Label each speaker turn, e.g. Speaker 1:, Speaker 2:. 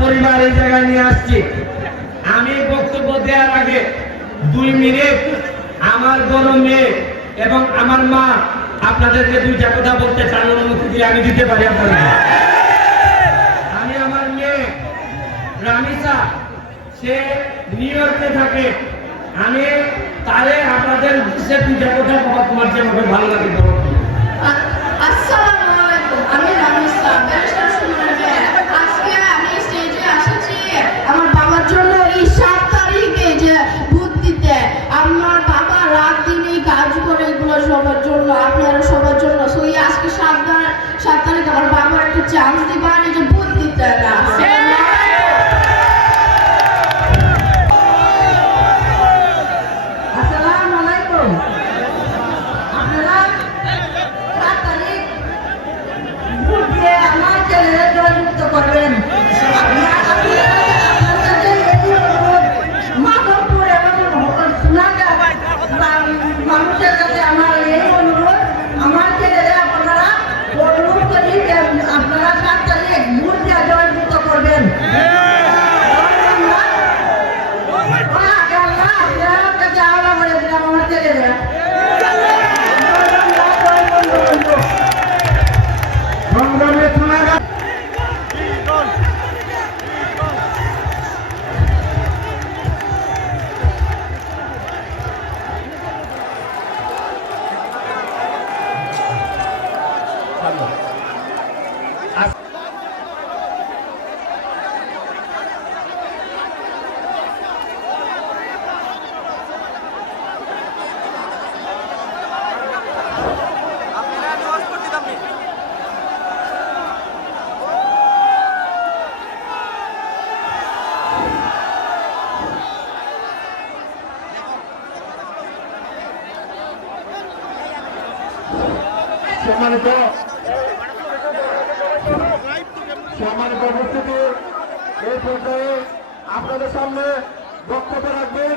Speaker 1: পরিবার এই জায়গায় নিয়ে আসছি। আমি বক্তব্য দেওয়ার আগে দুই মিনিট আমার বড় মেয়ে এবং আমার মা আপনাদেরকে দুইটা কথা বলতে চান, অনুমতি দিয়ে আমি দিতে পারি আপনাদের। আমি আমার মেয়ে রামিসা সে নিউ ইয়র্কে থাকে। আমি তারে আপনাদের দেশে দুইটা কথা তোমার যে ভালো লাগে।
Speaker 2: রাত দিন এই কাজ করে এগুলো সবার জন্য, আপনারা সবার জন্য। সই আজকে সাবধান সাবধানে আমার বাবার একটা চান্স দিবেন
Speaker 3: 他
Speaker 1: 在这
Speaker 4: সম্মানিত সম্মানিত উপস্থিতি এই পর্যায়ে আপনাদের সামনে বক্তব্য রাখবেন